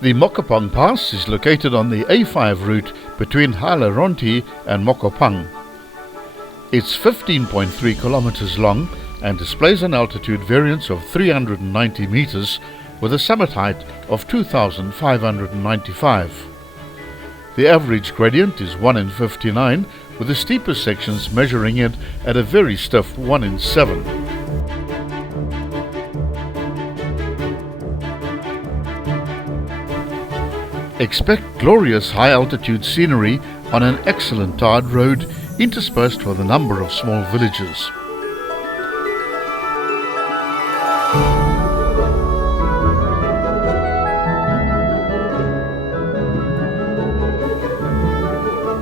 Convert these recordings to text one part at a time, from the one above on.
The Mokopung Pass is located on the A5 route between Haile and Mokopung. It's 15.3 kilometers long and displays an altitude variance of 390 meters with a summit height of 2,595. The average gradient is 1 in 59, with the steepest sections measuring it at a very stiff 1 in 7. Expect glorious high-altitude scenery on an excellent tarred road interspersed with a number of small villages.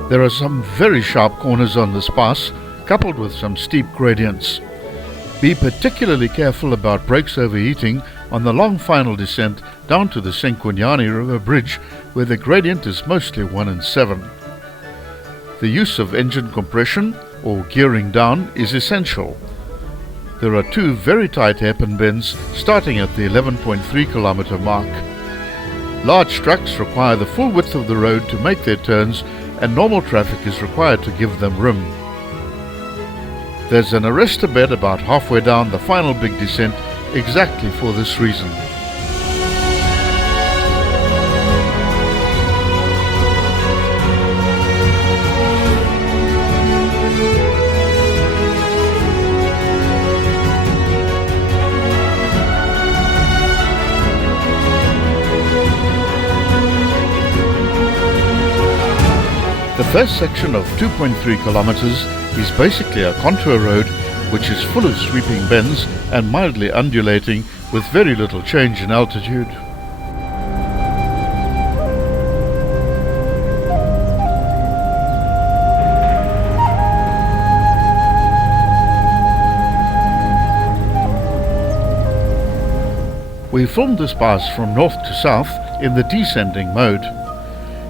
There are some very sharp corners on this pass, coupled with some steep gradients. Be particularly careful about brakes overheating on the long final descent down to the Senqunyane River bridge, where the gradient is mostly 1 in 7. The use of engine compression or gearing down is essential. There are 2 very tight hairpin bends starting at the 11.3 kilometer mark. Large trucks require the full width of the road to make their turns, and normal traffic is required to give them room. There's an arrestor bed about halfway down the final big descent exactly for this reason. The first section of 2.3 kilometers is basically a contour road which is full of sweeping bends and mildly undulating with very little change in altitude. We filmed this pass from north to south in the descending mode.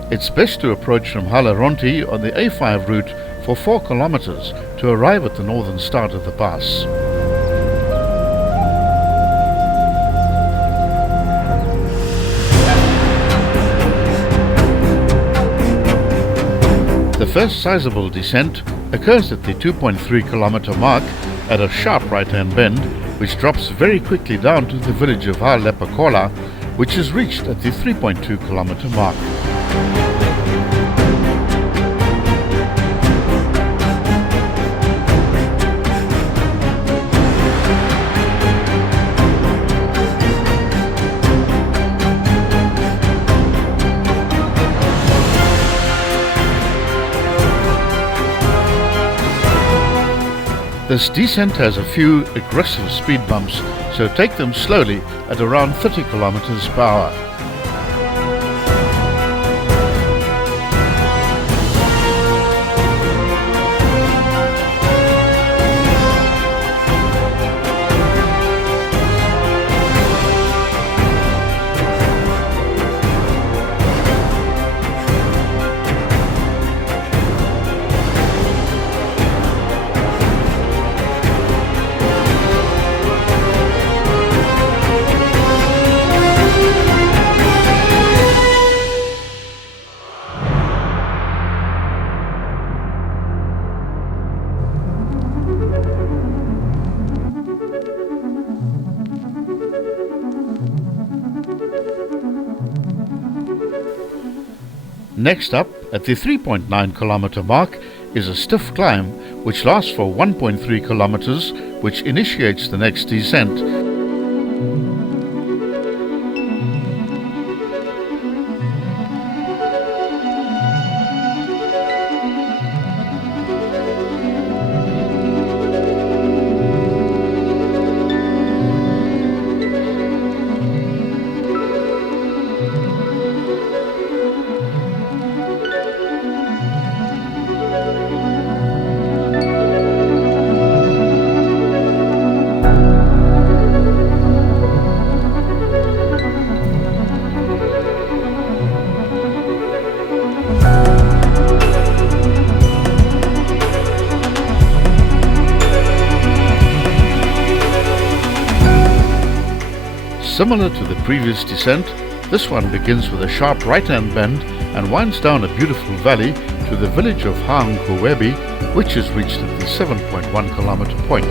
It's best to approach from Haile on the A5 route for 4 kilometers to arrive at the northern start of the pass. The first sizable descent occurs at the 2.3 kilometer mark at a sharp right-hand bend, which drops very quickly down to the village of Haile, which is reached at the 3.2 kilometer mark. This descent has a few aggressive speed bumps, so take them slowly at around 30 kilometers per hour. Next up, at the 3.9 kilometer mark, is a stiff climb which lasts for 1.3 kilometers, which initiates the next descent. Similar to the previous descent, This one begins with a sharp right-hand bend and winds down a beautiful valley to the village of Haangkuwebi, which is reached at the 7.1 kilometer point.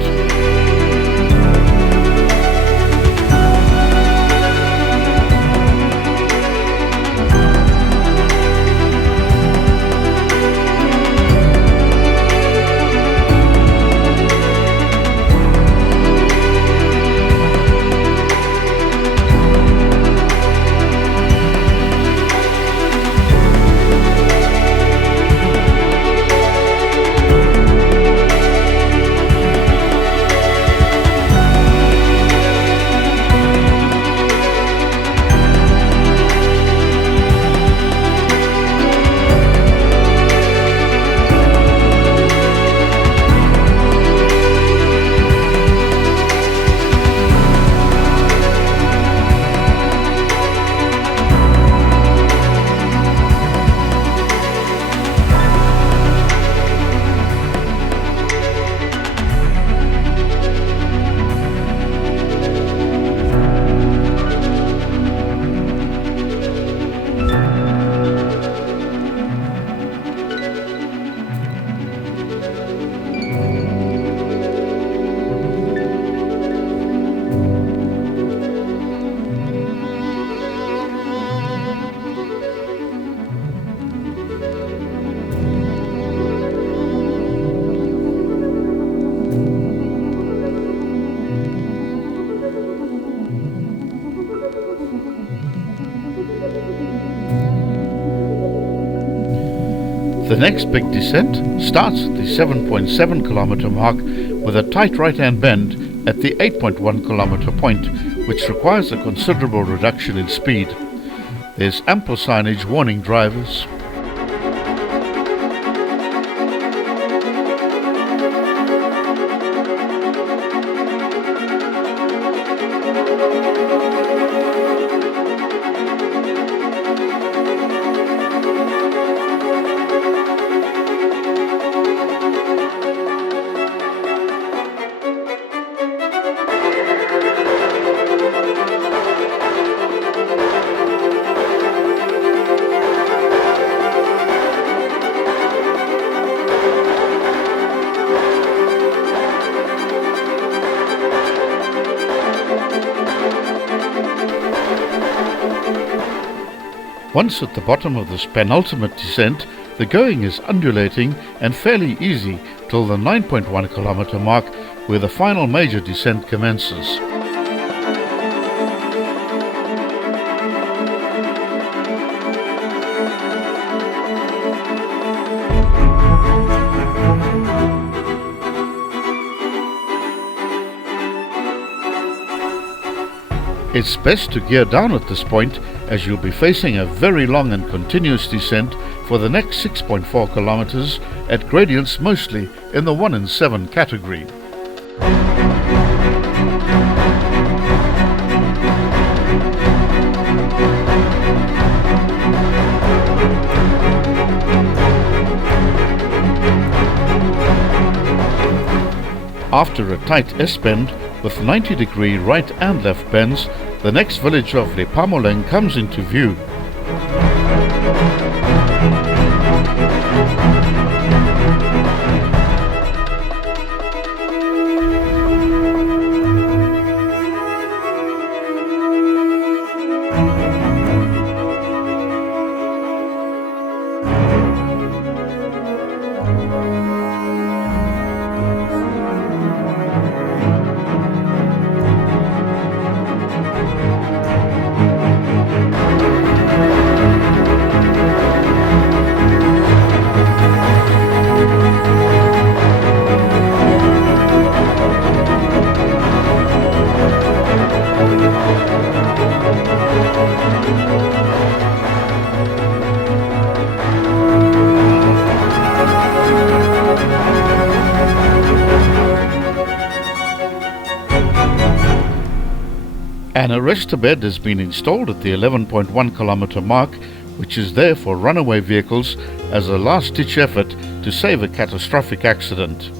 The next big descent starts at the 7.7 kilometer mark with a tight right-hand bend at the 8.1 kilometer point, which requires a considerable reduction in speed. There's ample signage warning drivers. Once at the bottom of this penultimate descent, the going is undulating and fairly easy till the 9.1 kilometer mark, where the final major descent commences. It's best to gear down at this point, as you'll be facing a very long and continuous descent for the next 6.4 kilometers at gradients mostly in the 1 in 7 category. After a tight S-bend with 90-degree right and left bends, the next village of Lepamoleng comes into view. An arrestor bed has been installed at the 11.1 kilometer mark, which is there for runaway vehicles as a last-ditch effort to save a catastrophic accident.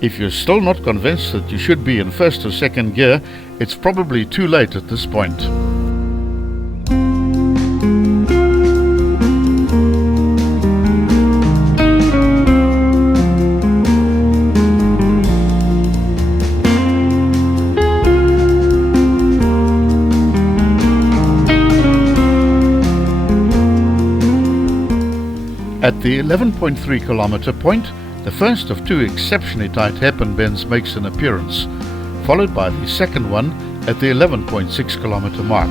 If you're still not convinced that you should be in first or second gear, it's probably too late at this point. At the 11.3 kilometer point, the first of two exceptionally tight hairpin bends makes an appearance, followed by the second one at the 11.6 kilometer mark.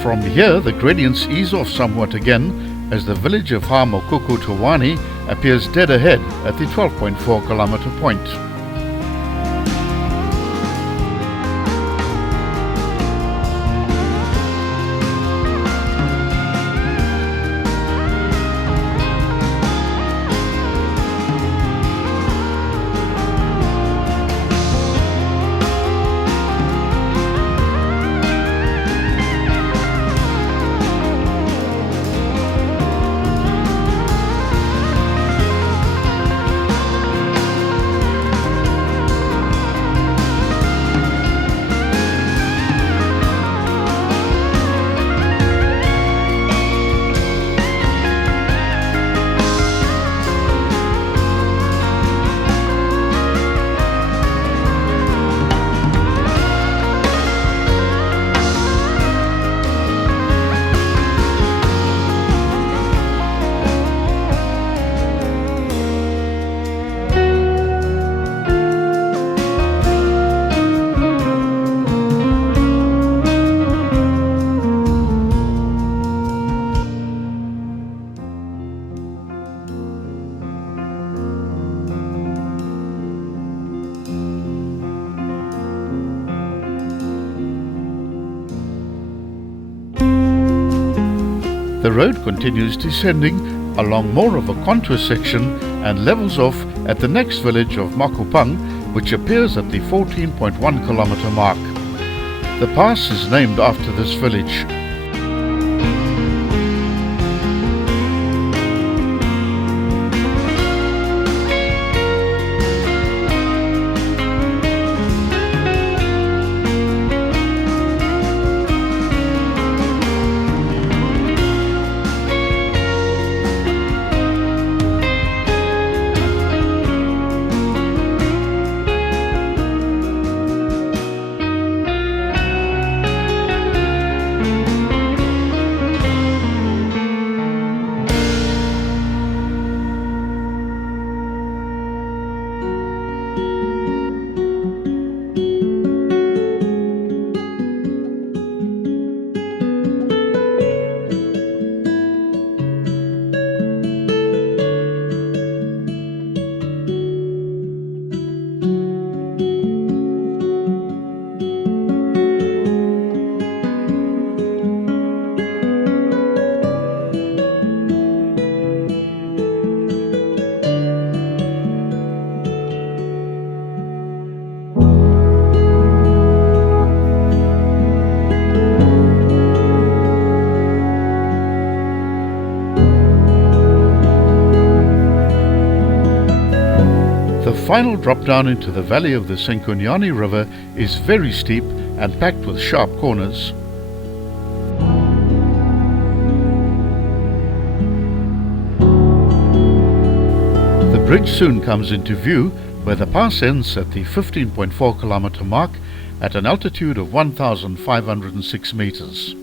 From here, the gradients ease off somewhat again as the village of Mokopung appears dead ahead at the 12.4 kilometer point. The road continues descending along more of a contour section and levels off at the next village of Mokopung, which appears at the 14.1 kilometer mark. The pass is named after this village. The final drop down into the valley of the Senqunyane River is very steep and packed with sharp corners. The bridge soon comes into view, where the pass ends at the 15.4 kilometer mark at an altitude of 1,506 meters.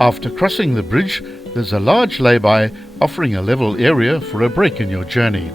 After crossing the bridge, there's a large lay-by offering a level area for a break in your journey.